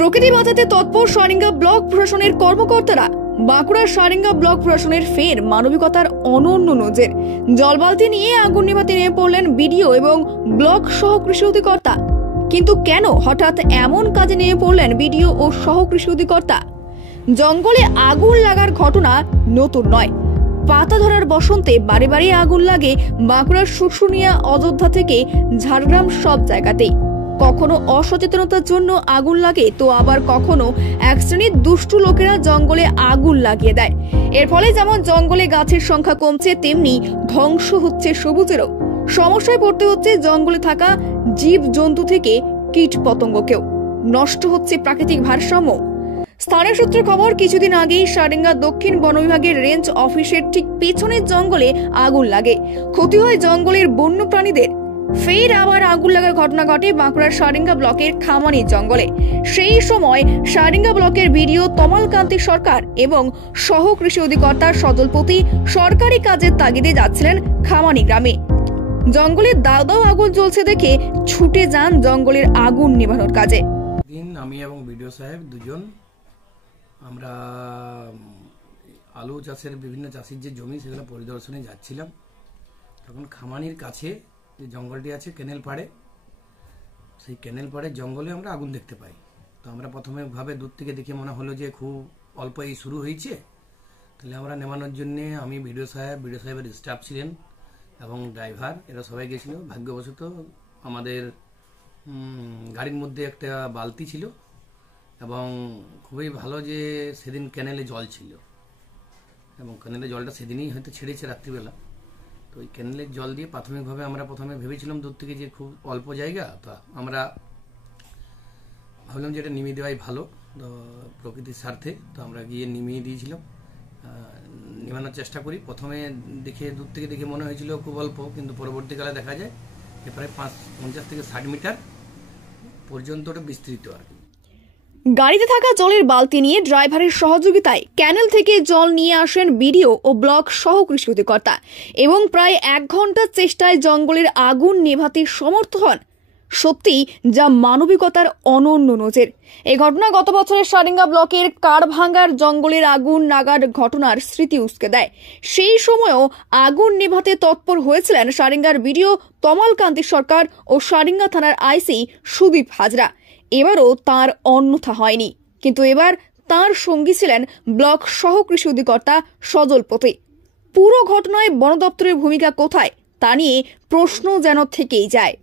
প্রকৃতি বাঁচাতে তৎপর সারেঙ্গা ব্লক প্রশাসনের কর্মকর্তারা। বাঁকুড়ার সারেঙ্গা ব্লক প্রশাসনের ফের মানবিকতার অনন্য নজির। জলবালতি নিয়ে আগুন নেভাতে নেমে পড়লেন বিডিও এবং ব্লক সহ কৃষি অধিকর্তা। কিন্তু কেন হঠাৎ এমন কাজে নেমে পড়লেন বিডিও ও সহ কৃষি অধিকর্তা? জঙ্গলে আগুন লাগার ঘটনা নতুন নয়। পাতা ধরার বসন্তে বাড়ি বাড়ি আগুন লাগে বাঁকুড়ার শুশুনিয়া, অযোধ্যা থেকে ঝাড়গ্রাম সব জায়গাতেই। কখনো অসচেতনতার জন্য আগুন লাগে, তো আবার কখনো এক শ্রেণীর দুষ্টু লোকেরা জঙ্গলে আগুন লাগিয়ে দেয়। এর ফলে যেমন জঙ্গলে গাছের সংখ্যা কমছে, তেমনি ধ্বংস হচ্ছে সবুজেরও। সমস্যায় পড়তে হচ্ছে জঙ্গলে থাকা জীব জন্তু থেকে কীট পতঙ্গকেও। নষ্ট হচ্ছে প্রাকৃতিক ভারসাম্য। স্থানীয় সূত্রে খবর, কিছুদিন আগেই সারেঙ্গা দক্ষিণ বন বিভাগের রেঞ্জ অফিসের ঠিক পেছনের জঙ্গলে আগুন লাগে। ক্ষতি হয় জঙ্গলের বন্য প্রাণীদের। ফের আবার আগুন লাগার ঘটনা ঘটে বাঁকুড়ার সারেঙ্গা ব্লকের খামানির জঙ্গলে। সেই সময় সারেঙ্গা ব্লকের বিডিও তমালকান্তি সরকার এবং সহ কৃষি অধিকর্তা সজলপতি সরকারি কাজের তাগিদে যাচ্ছিলেন খামানি গ্রামে। জঙ্গলে দাও দাও আগুন জ্বলছে দেখে ছুটে যান জঙ্গলের আগুন নেভানোর কাজে। আমি এবং বিডিও সাহেব দুজন আমরা আলু চাষের বিভিন্ন চাষির যে জমি সেগুলো পরিদর্শনে যাচ্ছিলাম। তখন খামানির কাছে যে জঙ্গলটি আছে ক্যানেল পাড়ে, সেই ক্যানেল পাড়ে জঙ্গলে আমরা আগুন দেখতে পাই। তো আমরা প্রথমে ভাবে দূর থেকে দেখে মনে হলো যে খুব অল্পই শুরু হয়েছে। তাহলে আমরা নেমানোর জন্যে আমি বিডিও সাহেবের স্টাফ ছিলেন এবং ড্রাইভার, এরা সবাই গেছিল। ভাগ্যবশত আমাদের গাড়ির মধ্যে একটা বালতি ছিল এবং খুবই ভালো যে সেদিন ক্যানেলে জল ছিল এবং ক্যানেলে জলটা সেদিনই হয়তো ছেড়েছে রাত্রিবেলা। তো ওই ক্যানেলের জল দিয়ে প্রাথমিকভাবে আমরা প্রথমে ভেবেছিলাম দূর থেকে যে খুব অল্প জায়গা, তো আমরা ভাবলাম যে এটা নিমিয়ে দেওয়াই ভালো, তো প্রকৃতির স্বার্থে। তো আমরা গিয়ে নিমিয়ে দিয়েছিলাম, নিমানোর চেষ্টা করি। প্রথমে দূর থেকে দেখে মনে হয়েছিল খুব অল্প, কিন্তু পরবর্তীকালে দেখা যায় যে প্রায় 50 থেকে 60 মিটার পর্যন্ত ওটা বিস্তৃত আর কি। গাড়িতে থাকা জলের বালতি নিয়ে ড্রাইভারের সহযোগিতায় ক্যানেল থেকে জল নিয়ে আসেন বিডিও ও ব্লক সহ কৃষি অধিকর্তা এবং প্রায় 1 ঘন্টার চেষ্টায় জঙ্গলের আগুন নেভাতে সমর্থ হন। সত্যি যা মানবিকতার অনন্য নজির। এই ঘটনা গত বছরের সারেঙ্গা ব্লকের কারভাঙ্গার জঙ্গলের আগুন লাগার ঘটনার স্মৃতি উস্কে দেয়। সেই সময়ও আগুন নেভাতে তৎপর হয়েছিলেন সারেঙ্গার বিডিও তমালকান্তি সরকার ও সারেঙ্গা থানার আইসি সুদীপ হাজরা। এবারও তার অন্যথা হয়নি, কিন্তু এবার তার সঙ্গী ছিলেন ব্লক সহ কৃষি অধিকর্তা সজলপতি। পুরো ঘটনায় বন দপ্তরের ভূমিকা কোথায় তা নিয়ে প্রশ্ন যেন থেকেই যায়।